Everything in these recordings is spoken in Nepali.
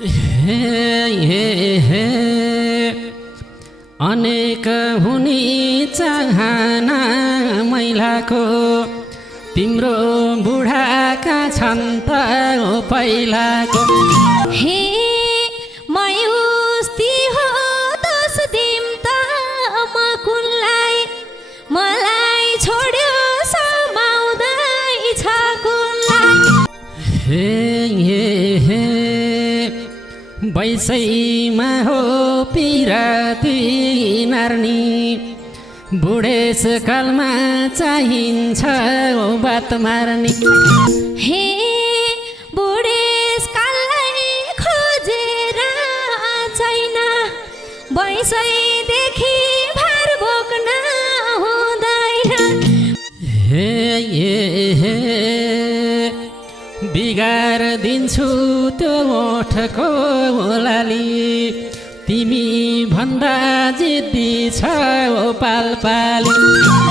हे अनेक हुने चाहना महिलाको तिम्रो बुढाका छन् त पहिलाको हे मयुस्ती हो दस दिन त म कुनलाई मलाई छोड्यो समाउँदै छ कुनलाई हे बैसैमा हो पिराती नार्नी बुढेसकालमा चाहिन्छ बात मार्ने हे बुढेसकाललाई खोजेर छैन बैसैदेखि भार बोक्न हुँदैन हे बिगार दिन्छु त्यो ओठको लाली तिमी भन्दा जिद्दी छ पालपाली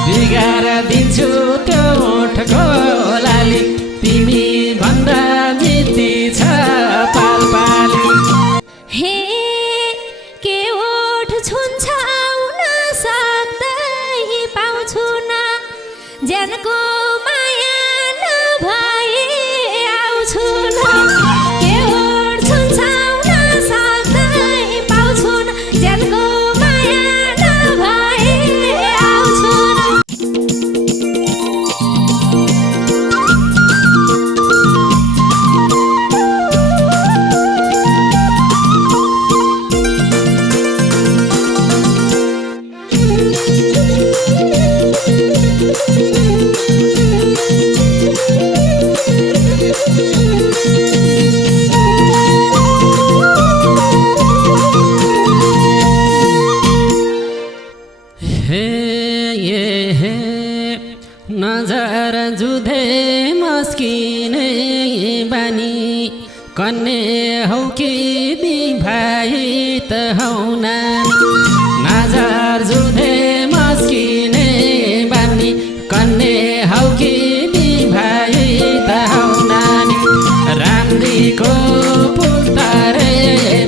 बिगार दिन्छु त्यो ओठको लाली तिमी भन्दा जिद्दी छ पालपाली हे के ओठ छुन्छाउन सक्दै पाउँछु न ज्यानको माया नभए आउँछु न के ओठ छुन्छाउन सक्दै पाउँछु न ज्यानको माया नभए आउँछु न नजर जुधे मस्किने बानी कन्ने हौ कि विवाहित हौ नानी नजर जुधे मस्किने बानी कन्ने हौ कि विवाहित हौ नानी राम्रीको पुल्तारे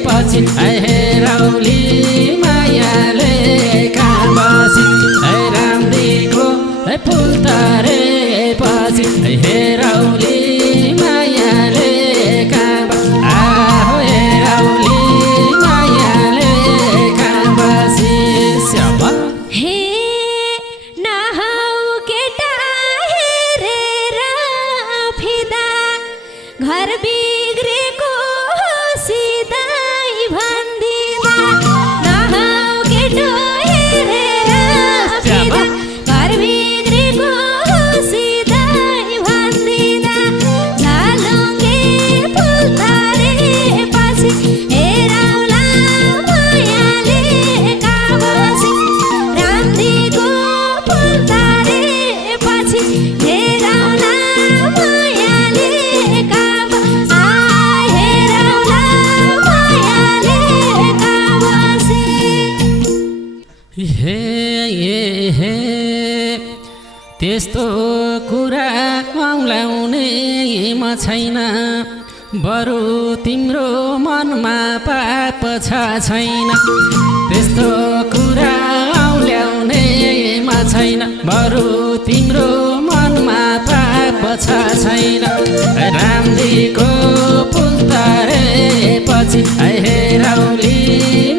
पछि हेरौली मायाले कहाँ बसी राम्रीको पुल्तारे पछि हेरौली मायाले आहो हेरौली मायाले कहाँ बसी हे नहौ केटा हेरेर फिदा घर बिग्रेको सिधै भन्दिँदा नहौ केटो हेरेर फिदा घर बिग्रेको सिधै भन्दिँदा झालुङ्गे पुल्तारे पछि हेरौला मायाले कहाँ बसी राम्रीको पुल्तारे पछि हेरौला मायाले कहाँ हेरौला मायाले कहाँ बसी हे त्यस्तो कुरा औलाउने म छैन बरु तिम्रो मनमा पाप छ छैन त्यस्तो कुरा औल्याउने म छैन बरु तिम्रो मनमा पाप छ छैन राम्रीको पुल्तारे पछि हेरौली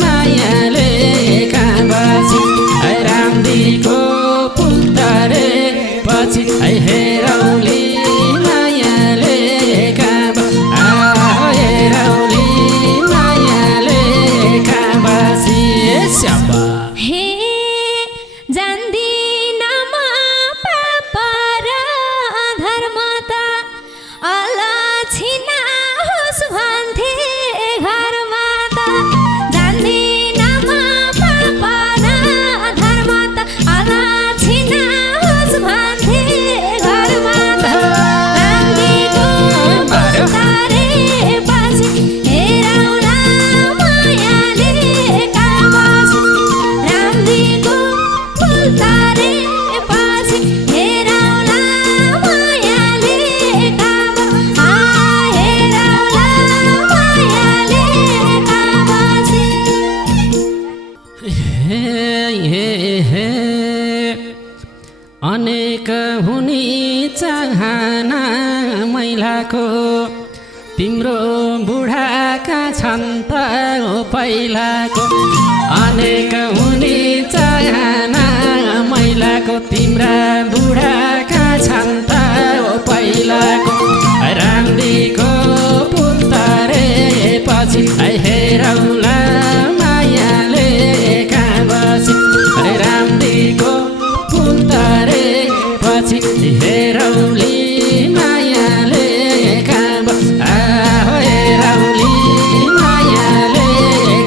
मायाले कहाँ बसी राम्रीको पुल्तारे पछि हेरौली मायाले कहाँ हेरौली मायाले कहाँ बसी हे जान्दिन म पाप र धर्म त अलक्षिणा पहिलाको तिम्रो बुढाका छन् त पहिलाको अनेक हुने चाहना मैलाको तिम्रा बुढाका छन् त पहिलाको रामदीको पुल तरे पछि हेरौला मायाले कहाँ बसी रामदीको पुल तरे पछि हेरौली मायाले कहाँ हेरौली मायाले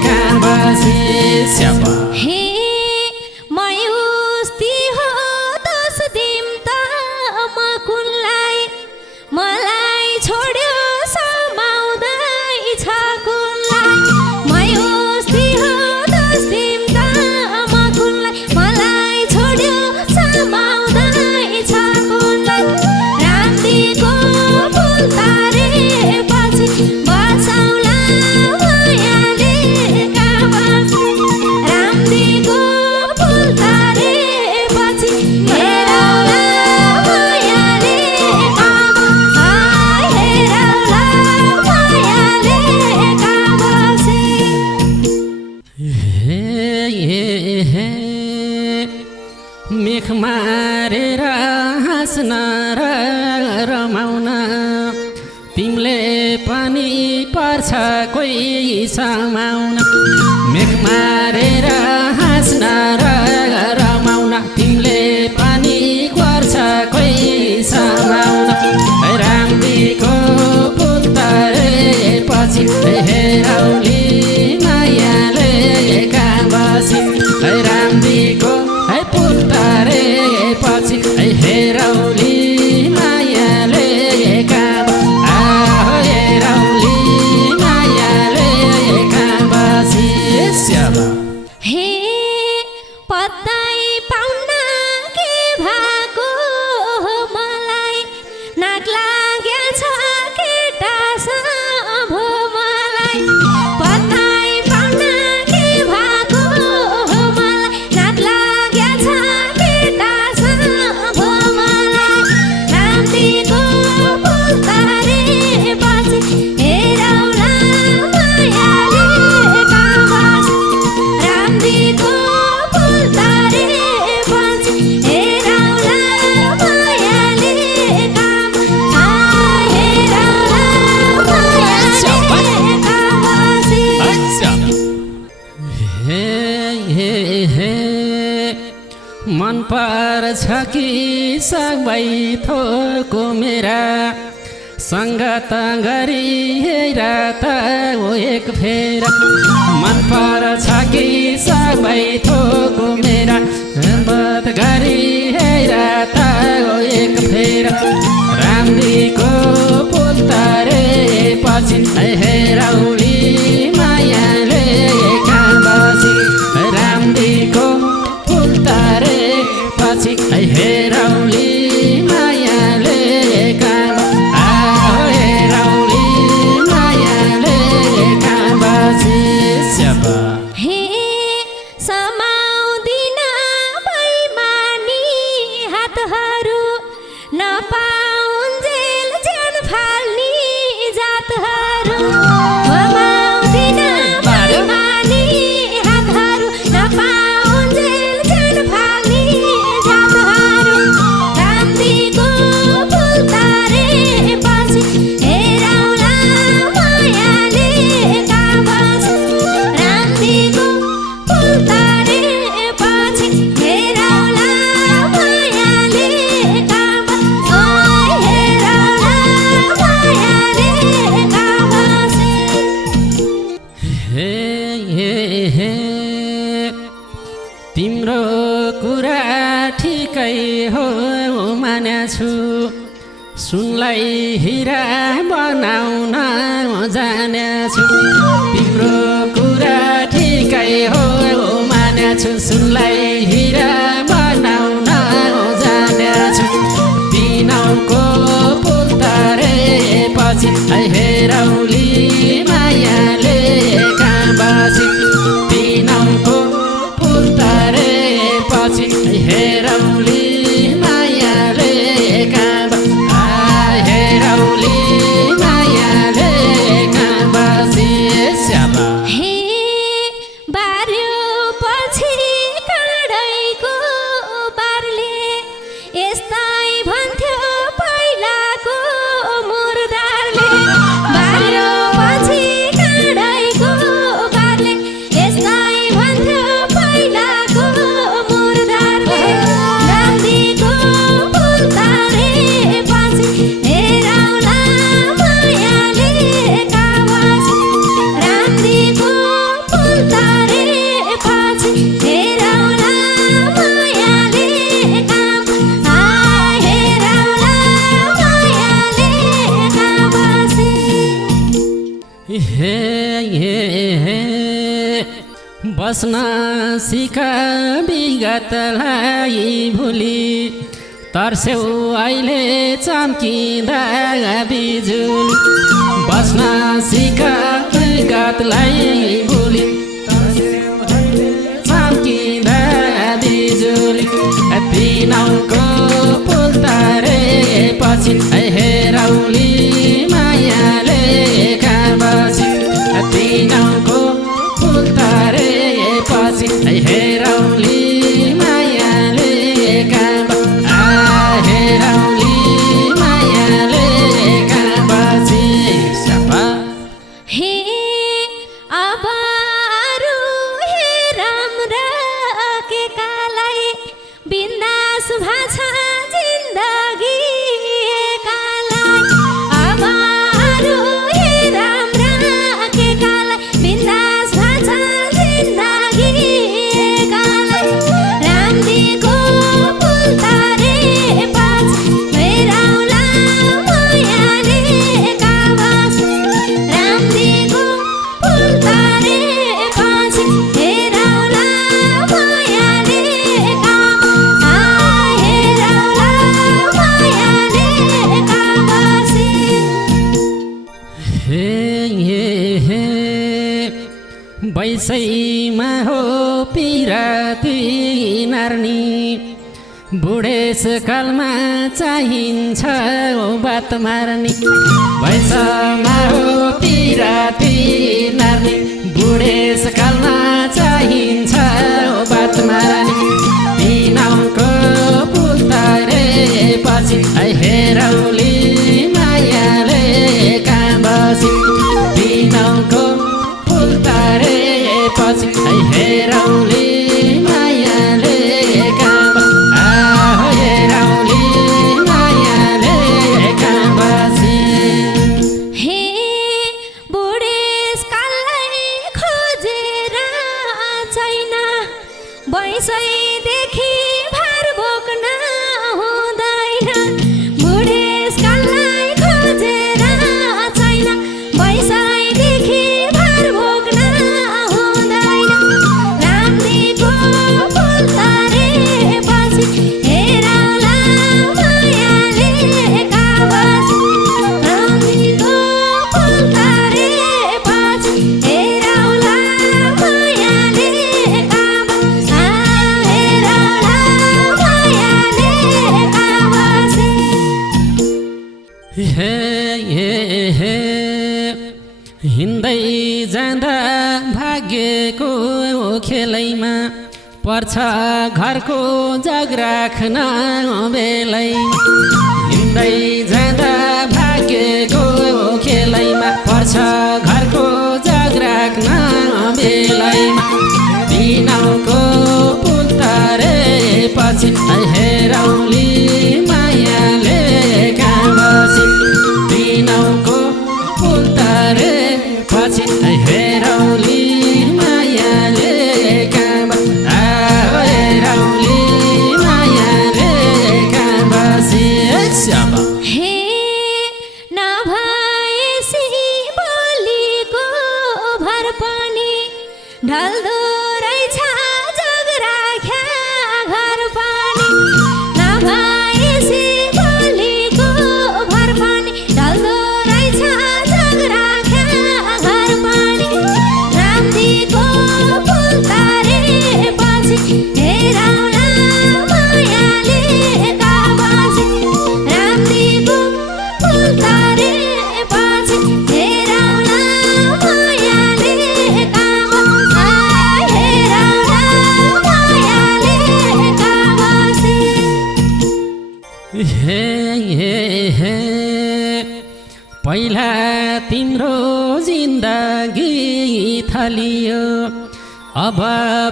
कहाँ बसी स्यापा हे मयुस्ती हो दस दिन त मकुनलाई मलाई छोड्यो समाउँदै छ कुनलाई मयुस्ती हो दस दिन त मकुनलाई मलाई छोड्यो समाउँदै छ कुनलाई रामदीको पुल तारे पछि बसाउला मायाले कहाँ बसी रामदीको पुल तारे पछि हेरौला मायाले कहाँ हेरौला मायाले कहाँ बसी हे मेख मारेर हाँस्न र रमाउन तिमीले पनि पर्छ कोही समाउन मेख मारेर हाँस्न र रमाउन तिमीले पनि पर्छ कोही समाउन रामदीको पुल तरे पछि हेरौली मायाले कहाँ बसी रामदीको पुल तरे पछि हेरौली मायाले कहाँ हेरौली मायाले कहाँ बसी स्याबा हे पत्ताइ पाउन के भएको हो मलाई नाक लागेछ केटासँग भो मलाई पत्ताइ पाउन के भएको हो मलाई नाक लागेछ केटासँग भो मलाई रामदीको पुल तारे पछि हेरौला मायाले कहाँ बसी रामदीको पुल तारे पछि हेरौला मायाले कहाँ हेरौला मायाले कहाँ बसी हे मन पर्छ कि सबै थोको मेरा सङ्गत गरी हेर त हो एक फेरा मन पर्छ कि सबै थोको मेरा सङ्गत गरी हेर त हो एक फेरा रामदीको पुल तरे पछि हेरौली मायाले कहाँ बसी रामदीको पुल तरे पछि हेरौली मायाले कहाँ हेरौली मायाले कहाँ बसी स्यापा हे समाउँदिन बैमानी हातहरू नपाउन्जेल ज्यान फाल्ने जातहरू समाउँदिन बैमानी हातहरू नपाउन्जेल ज्यान फाल्ने जातहरू रामदीको पुल तारे पछि हेरौला मायाले कहाँ बसी रामदीको पुल तारे पछि हेरौला मायाले कहाँ बसी हेरौला मायाले कहाँ बसी हे तिम्रो कुरा ठिकै हो मानेछु सुनलाई हिरा बनाउन जानेछु तिम्रो कुरा ठिकै हो मानेछु सुनलाई हिरा बनाउन जानेछु दिनौको पुल तरे पछि हेरौली मायाले कहाँ बसी दिनौको पुल तरे पछि हेरौली मायाले कहाँ हेरौली बस्न सिक विगतलाई भुली तर्स्यौ अहिले चम्किँदा बिजुली बस्न सिक विगतलाई भुली चम्किँदा बिजुली दिनौको पुल तरेपछि हेरौली मायाले कहाँ बसी दिनौको पुल तरेपछि हेरौली मायाले कहाँ हेरौली मायाले कहाँ बसी हे अबारु हे राम्रा के कालाई बिन्दास भाषा जिन्दगी कालाई अबारु हे राम्रा के कालाई बिन्दास भाषा जिन्दगी कालाई रामदीको पुल तारे पाछ हेरौला मायाले काबास रामदीको पुल तारे पाछ हेरौला मायाले काबास हेरौला मायाले काबास हे बैसैमा हो पिराती नार्नी बुढेसकालमा चाहिन्छ बात मार्ने बैसैमा हो पिराती नार्नी बुढेसकालमा चाहिन्छ बात मार्ने दिनौको पुल तरेपछि हेरौली मायाले कहाँ बसी दिनौको पुल तरेपछि हेरौली मायाले कहाँ हेरौली मायाले कहाँ बसी हे बुढेसकाललाई खोजेर छैन बैसैदेखि भार बोक्न हुँदैन बुढेसकाललाई खोजेर छैन बैसैदेखि भार बोक्न हुँदैन रामदीको पुल तरेपछि हेरौला मायाले काबास रामदीको पुल तरेपछि हेरौला मायाले काबास हेरौला मायाले काबास हे हिँड्दै जाँदा भाग्यको खेलैमा पर्छ घरको जग राख्न बेलैमा हिँड्दै जाँदा भाग्यको खेलैमा पर्छ घरको जग राख्न बेलैमा दिनौको पुल तरेपछि हेरौली मायाले कहाँ बसी दिनौको पुल तरेपछि हेरौली मायाले कहाँ हेरौली मायाले कहाँ बसी हे नभएसी बोलीको भर पनि ढल्दो रहेछ जग राख्या घर पनि नभएसी बोलीको भर पनि ढल्दो रहेछ जग राख्या घर पनि रामदीको पुल तरेपछि हेरौला मायाले काबास रामदीको पुल तरेपछि हेरौला मायाले काबास हेरौला मायाले काबास हे पहिला तिम्रो जिन्दगी थलियो अब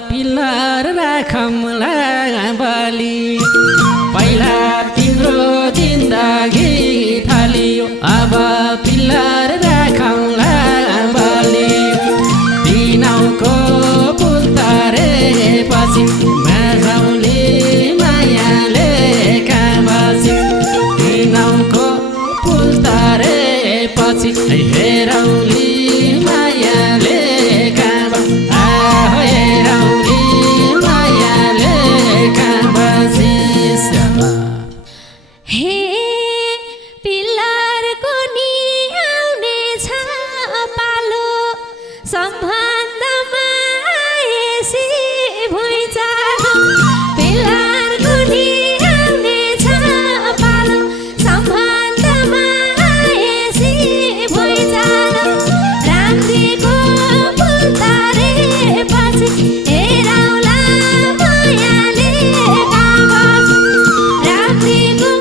पिल्लर राखौँला बलि पहिला तिम्रो जिन्दगी थलियो अब पिल्लर राखौँला बलि दिनौको पुल तरेपछि माझौली मायाले कहाँ बसी दिनौको पुल तरेपछि हेरौली मायाले सम्बन्धमा यसै भुइँचालो पिल्लार गुली आउनेछ पालो सम्बन्धमा यसै भुइँचालो राम्रीको फुल तारेपछि हेरौँला मायाले कागज राम्रीको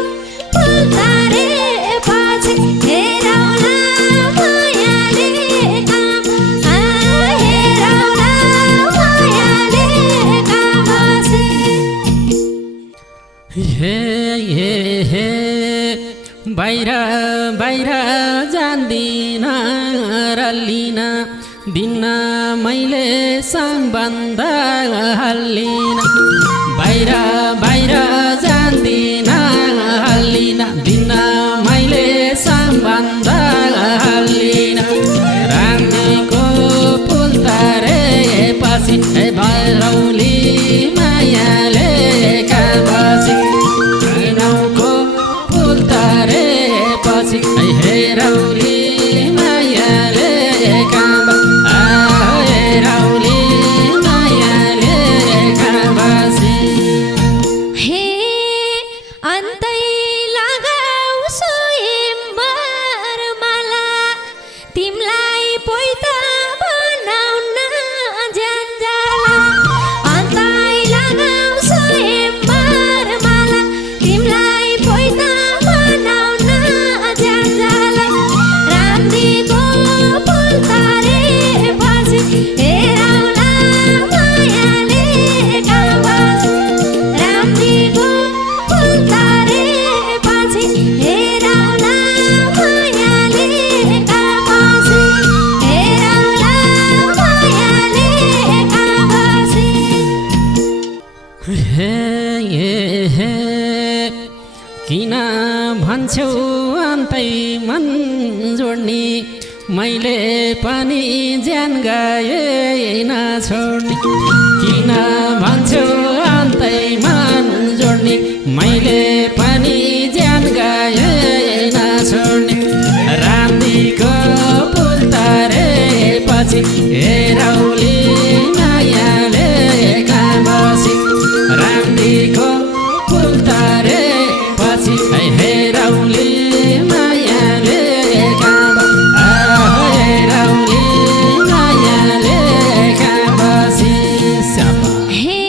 फुल तारेपछि हेरौँला मायाले कागज हेरौँला मायाले कागज हे बाहिर बाहिर जान्दिन रल्लिन दिन्न मैले सम्बन्ध हल्लिन बाहिर बाहिर जान्दिन हल्लिन दिन्न मैले सम्बन्ध हल्लिन रानीको फुल तारेपछि भैरौली मायाले काबसी रानीको फुल तारेपछि हेरौली मायाले हेरौली मायाले काबसी हे अन्तै लगाऊ स्वयम्वर माला तिमलाई पोइता बनाउन ज्यानजाला अन्तै लगाऊ स्वयम्वर माला तिमलाई पोइता बनाउन ज्यानजाला राम्रीको फुल तारेपछि हेरौँला मायाले कागज राम्रीको फुल तारेपछि हेरौँला मायाले कागज हेरौँला मायाले कागज हे किन भन्छौ अन्तै मन जोड्ने मैले पनि ज्यान गए नछोड्ने किन भन्छौ अन्तै मन जोड्ने मैले पनि ज्यान गए नछोड्ने रानीको फुल तारेपछि हेरौली मायाले काबसी रानीको फुल तारेपछि हेरौली मायाले हेरौली मायाले काबसी हे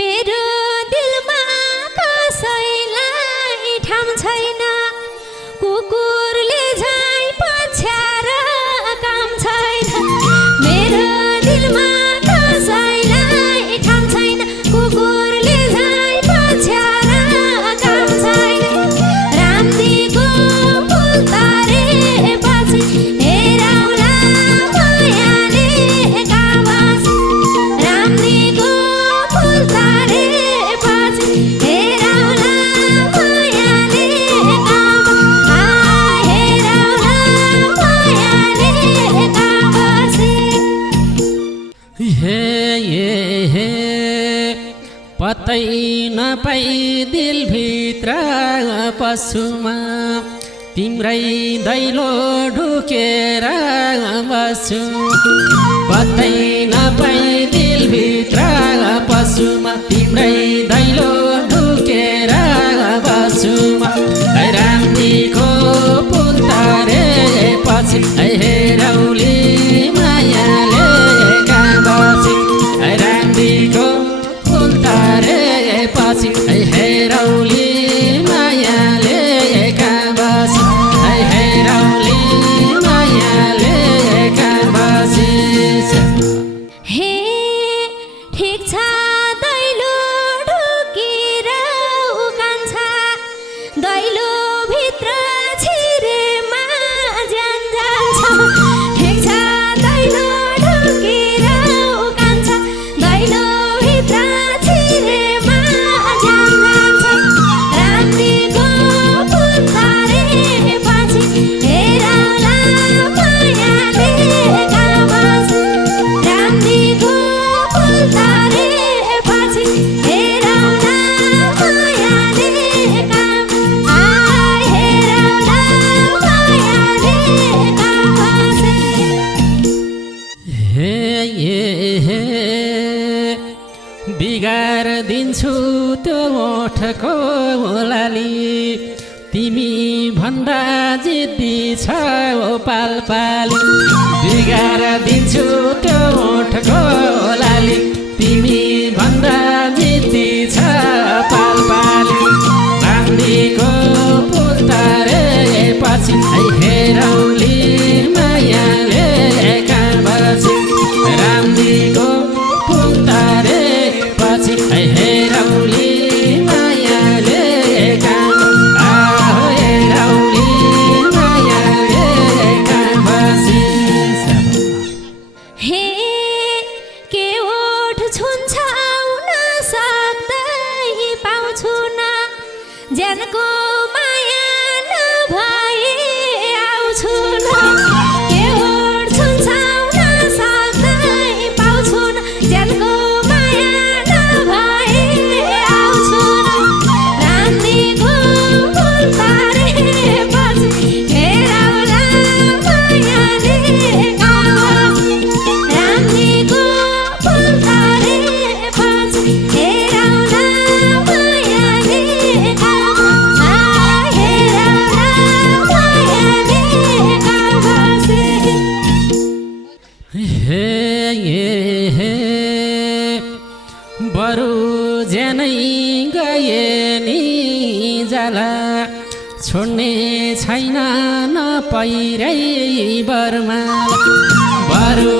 मेरो दिलमा कसैलाई ठाउँ छैन कुकुरले झैँ पछ्याएर काम छैन मेरो दिलमा कसैलाई ठाउँ छैन कुकुरले झैँ पछ्याएर काम छैन राम्रीको फुल तारेपछि हेरौँला मायाले कागज राम्रीको फुल तारेपछि हेरौँला मायाले कागज हेरौँला मायाले कागज हे पत्तै नपाई दिलभित्र पशुमा तिम्रै दैलो ढुकेर बस्छु पत्तै नपाई दिलभित्र पशुमा तिम्रै दैलो ढुकेर बस्छुमा रानीको फुल तारेपछि हेरौली मायाले काबसी रानीको फुल तारेपछि हेरौली मायाले काबसी हेरौली मायाले काबसी हे ठिक छ दैलो ढुकेर उकान्छ दैलो भित्र छिरेमा ज्यान जान्छ बिगार दिन्छु त्यो ओठको लाली तिमी भन्दा जिद्दी छ ओ पालपाली बिगार दिन्छु त्यो ओठको लाली तिमी भन्दा जिद्दी छ पालपाली रामदीको पुल्तारे पछि हेरौली मायाले कहाँ बसी रामदीको पुल्तारे पछि हेरौली मायाले कहाँ हेरौली मायाले कहाँ बसी हे के ओठ छुन्छाउन सक्दै पाउँछु न ज्यानको माया नभए आउँछु न के ओठ छुन्छाउन सक्दै पाउँछु न ज्यानको माया नभए आउँछु न रामदीको पुल्तारे पछि हेरौला मायाले रामदीको पुल्तारे पछि हेरौला मायाले हेरौला मायाले बसे हे बरु ज्यानै गए नि जाला छोड्ने छैन नपैरै बर्मा बरु